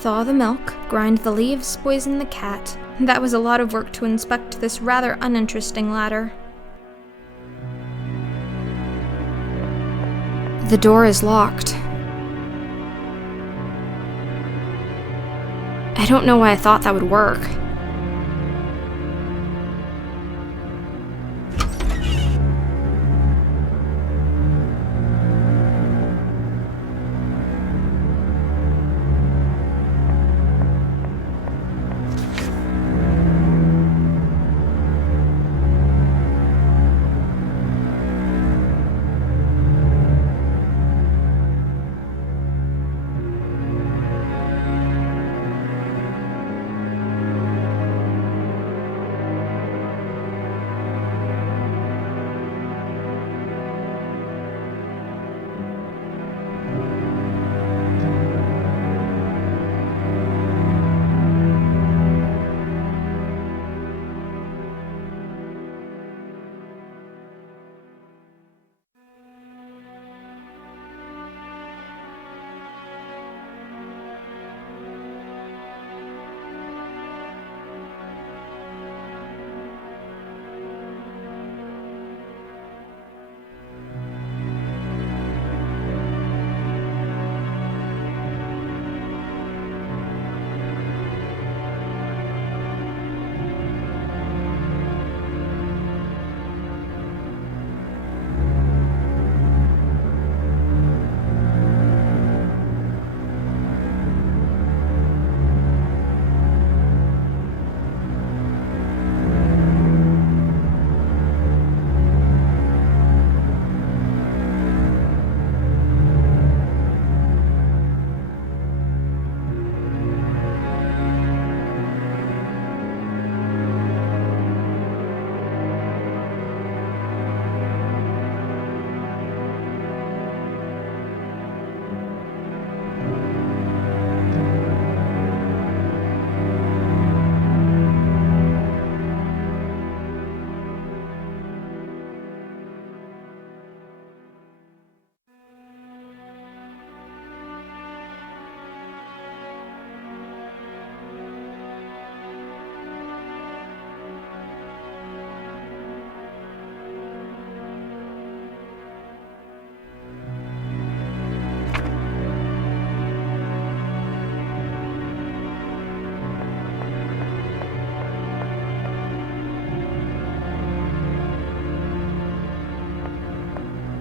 Thaw the milk, grind the leaves, poison the cat. That was a lot of work to inspect this rather uninteresting ladder. The door is locked. I don't know why I thought that would work.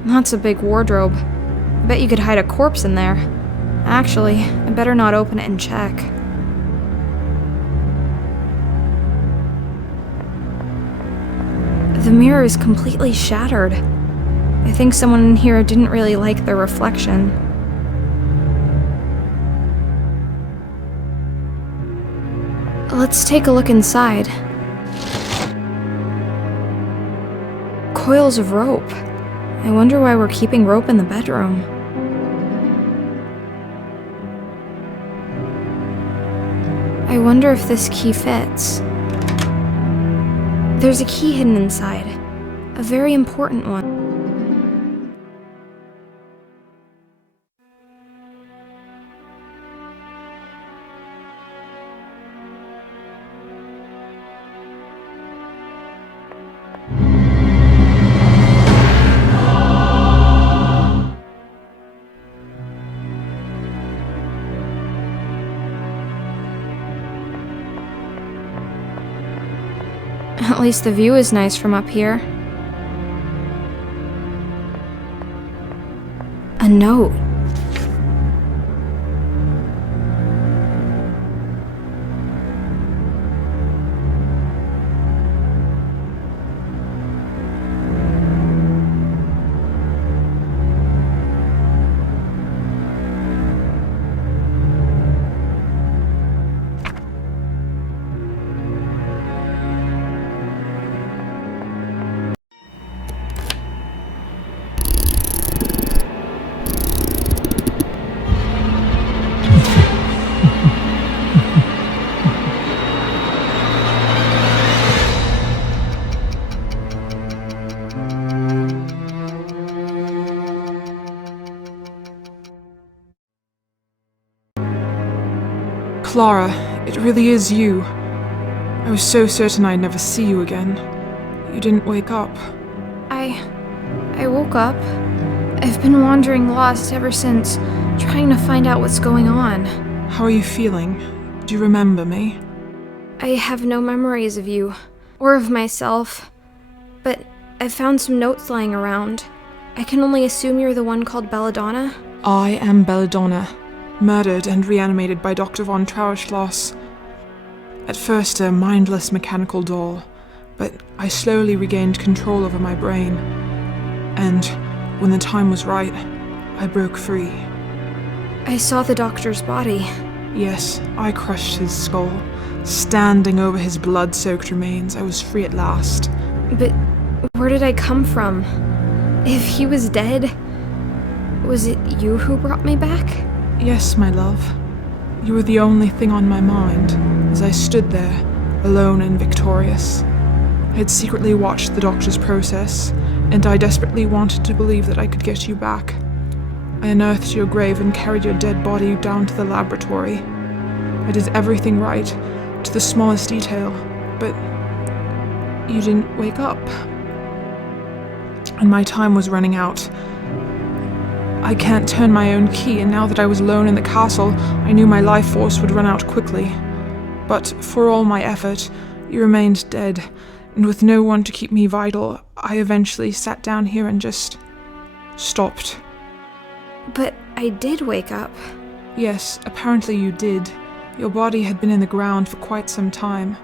That's a big wardrobe. I bet you could hide a corpse in there. Actually, I better not open it and check. The mirror is completely shattered. I think someone in here didn't really like their reflection. Let's take a look inside. Coils of rope. I wonder why we're keeping rope in the bedroom. I wonder if this key fits. There's a key hidden inside. A very important one. At least the view is nice from up here. A note. Clara, it really is you. I was so certain I'd never see you again. You didn't wake up. I woke up. I've been wandering lost ever since, trying to find out what's going on. How are you feeling? Do you remember me? I have no memories of you, or of myself, but I found some notes lying around. I can only assume you're the one called Belladonna? I am Belladonna, murdered and reanimated by Dr. von Trauerschloss. At first a mindless mechanical doll, but I slowly regained control over my brain. And when the time was right, I broke free. I saw the doctor's body. Yes, I crushed his skull. Standing over his blood-soaked remains, I was free at last. But where did I come from? If he was dead, was it you who brought me back? Yes, my love. You were the only thing on my mind as I stood there, alone and victorious. I had secretly watched the doctor's process, and I desperately wanted to believe that I could get you back. I unearthed your grave and carried your dead body down to the laboratory. I did everything right, to the smallest detail, but you didn't wake up. And my time was running out. I can't turn my own key, and now that I was alone in the castle, I knew my life force would run out quickly. But for all my effort, you remained dead, and with no one to keep me vital, I eventually sat down here and just stopped. But I did wake up. Yes, apparently you did. Your body had been in the ground for quite some time.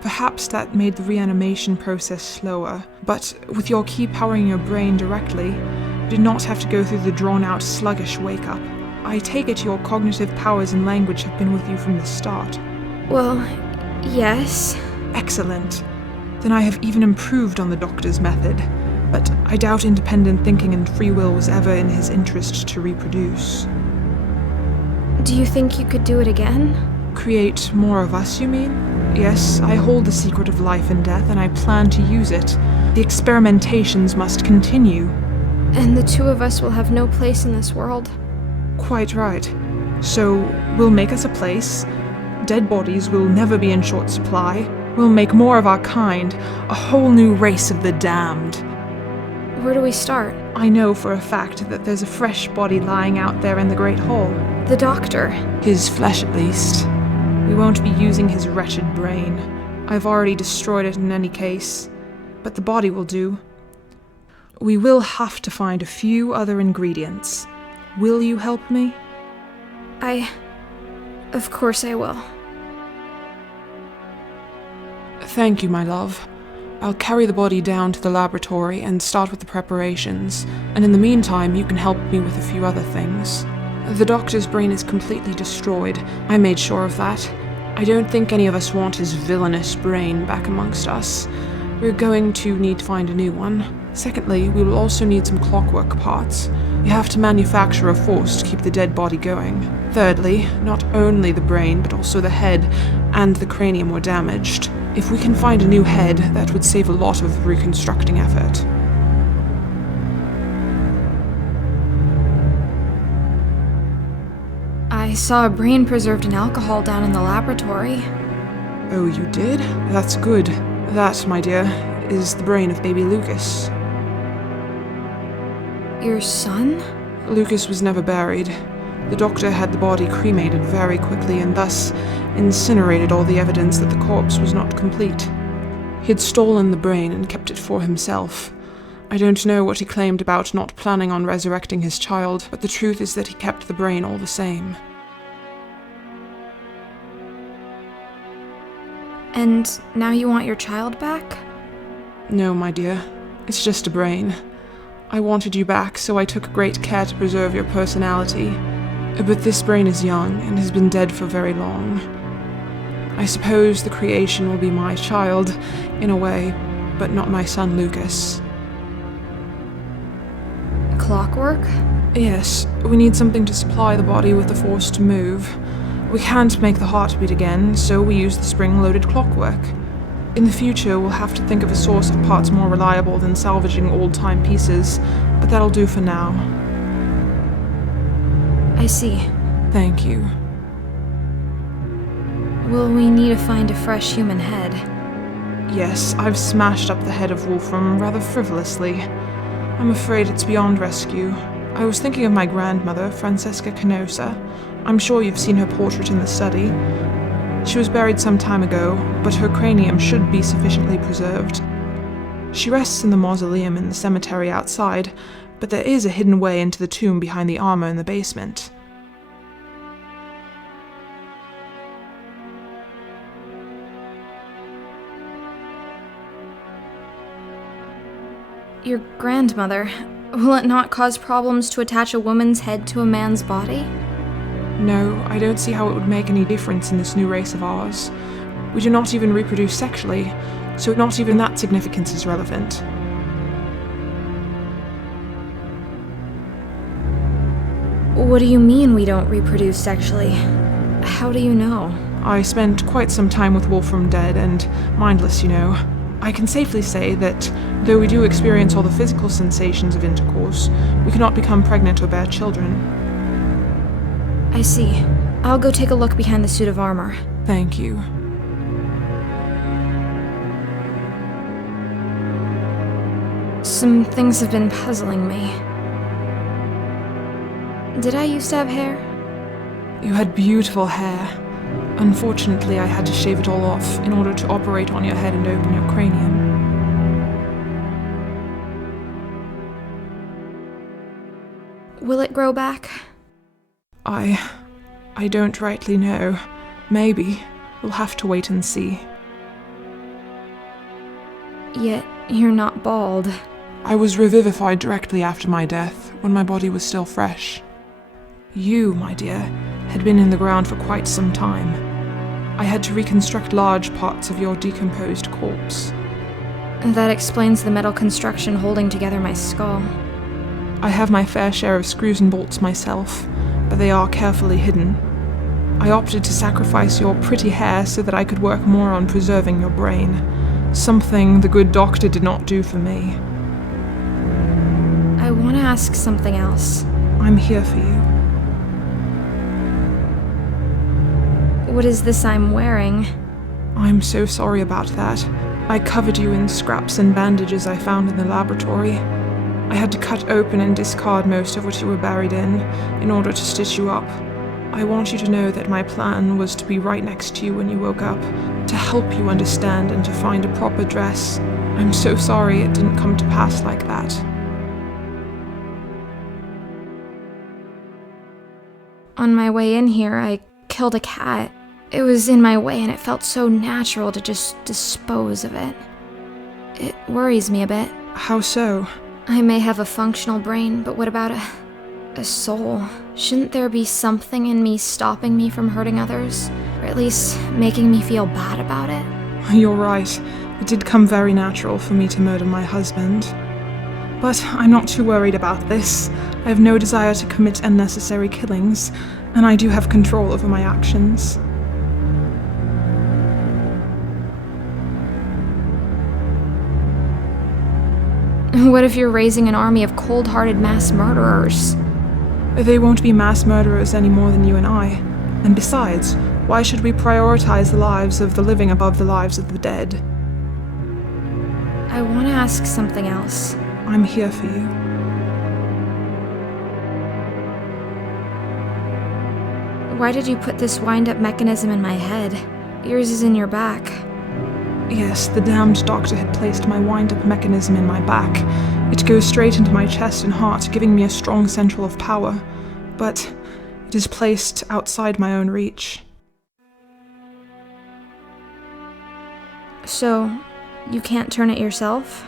Perhaps that made the reanimation process slower, but with your key powering your brain directly, you did not have to go through the drawn-out, sluggish wake-up. I take it your cognitive powers and language have been with you from the start. Well, yes. Excellent. Then I have even improved on the doctor's method, but I doubt independent thinking and free will was ever in his interest to reproduce. Do you think you could do it again? Create more of us, you mean? Yes, I hold the secret of life and death, and I plan to use it. The experimentations must continue. And the two of us will have no place in this world. Quite right. So, we'll make us a place. Dead bodies will never be in short supply. We'll make more of our kind, a whole new race of the damned. Where do we start? I know for a fact that there's a fresh body lying out there in the Great Hall. The doctor. His flesh, at least. We won't be using his wretched brain. I've already destroyed it in any case. But the body will do. We will have to find a few other ingredients. Will you help me? Of course I will. Thank you, my love. I'll carry the body down to the laboratory and start with the preparations, and in the meantime you can help me with a few other things. The doctor's brain is completely destroyed. I made sure of that. I don't think any of us want his villainous brain back amongst us. We're going to need to find a new one. Secondly, we will also need some clockwork parts. You have to manufacture a force to keep the dead body going. Thirdly, not only the brain, but also the head and the cranium were damaged. If we can find a new head, that would save a lot of reconstructing effort. I saw a brain preserved in alcohol down in the laboratory. Oh, you did? That's good. That, my dear, is the brain of baby Lucas. Your son? Lucas was never buried. The doctor had the body cremated very quickly and thus incinerated all the evidence that the corpse was not complete. He had stolen the brain and kept it for himself. I don't know what he claimed about not planning on resurrecting his child, but the truth is that he kept the brain all the same. And now you want your child back? No, my dear. It's just a brain. I wanted you back, so I took great care to preserve your personality. But this brain is young and has been dead for very long. I suppose the creation will be my child, in a way, but not my son Lucas. Clockwork? Yes, we need something to supply the body with the force to move. We can't make the heart beat again, so we use the spring-loaded clockwork. In the future, we'll have to think of a source of parts more reliable than salvaging old-time pieces, but that'll do for now. I see. Thank you. Will we need to find a fresh human head? Yes, I've smashed up the head of Wolfram rather frivolously. I'm afraid it's beyond rescue. I was thinking of my grandmother, Francesca Canosa. I'm sure you've seen her portrait in the study. She was buried some time ago, but her cranium should be sufficiently preserved. She rests in the mausoleum in the cemetery outside, but there is a hidden way into the tomb behind the armor in the basement. Your grandmother, will it not cause problems to attach a woman's head to a man's body? No, I don't see how it would make any difference in this new race of ours. We do not even reproduce sexually, so not even that significance is relevant. What do you mean we don't reproduce sexually? How do you know? I spent quite some time with Wolfram dead and mindless, you know. I can safely say that, though we do experience all the physical sensations of intercourse, we cannot become pregnant or bear children. I see. I'll go take a look behind the suit of armor. Thank you. Some things have been puzzling me. Did I used to have hair? You had beautiful hair. Unfortunately, I had to shave it all off in order to operate on your head and open your cranium. Will it grow back? I don't rightly know. Maybe. We'll have to wait and see. Yet, you're not bald. I was revivified directly after my death, when my body was still fresh. You, my dear, had been in the ground for quite some time. I had to reconstruct large parts of your decomposed corpse. That explains the metal construction holding together my skull. I have my fair share of screws and bolts myself, but they are carefully hidden. I opted to sacrifice your pretty hair so that I could work more on preserving your brain, something the good doctor did not do for me. I want to ask something else. I'm here for you. What is this I'm wearing? I'm so sorry about that. I covered you in scraps and bandages I found in the laboratory. I had to cut open and discard most of what you were buried in order to stitch you up. I want you to know that my plan was to be right next to you when you woke up, to help you understand and to find a proper dress. I'm so sorry it didn't come to pass like that. On my way in here, I killed a cat. It was in my way and it felt so natural to just dispose of it. It worries me a bit. How so? I may have a functional brain, but what about a soul? Shouldn't there be something in me stopping me from hurting others? Or at least making me feel bad about it? You're right. It did come very natural for me to murder my husband. But I'm not too worried about this. I have no desire to commit unnecessary killings, and I do have control over my actions. What if you're raising an army of cold-hearted mass murderers? They won't be mass murderers any more than you and I. And besides, why should we prioritize the lives of the living above the lives of the dead? I want to ask something else. I'm here for you. Why did you put this wind-up mechanism in my head? Yours is in your back. Yes, the damned doctor had placed my wind-up mechanism in my back. It goes straight into my chest and heart, giving me a strong central of power. But it is placed outside my own reach. So, you can't turn it yourself?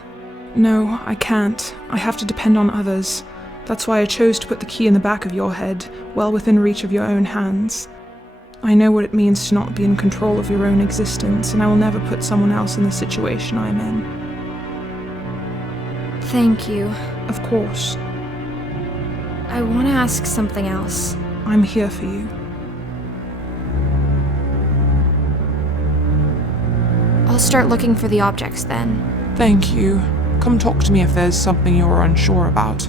No, I can't. I have to depend on others. That's why I chose to put the key in the back of your head, well within reach of your own hands. I know what it means to not be in control of your own existence, and I will never put someone else in the situation I'm in. Thank you. Of course. I want to ask something else. I'm here for you. I'll start looking for the objects then. Thank you. Come talk to me if there's something you're unsure about.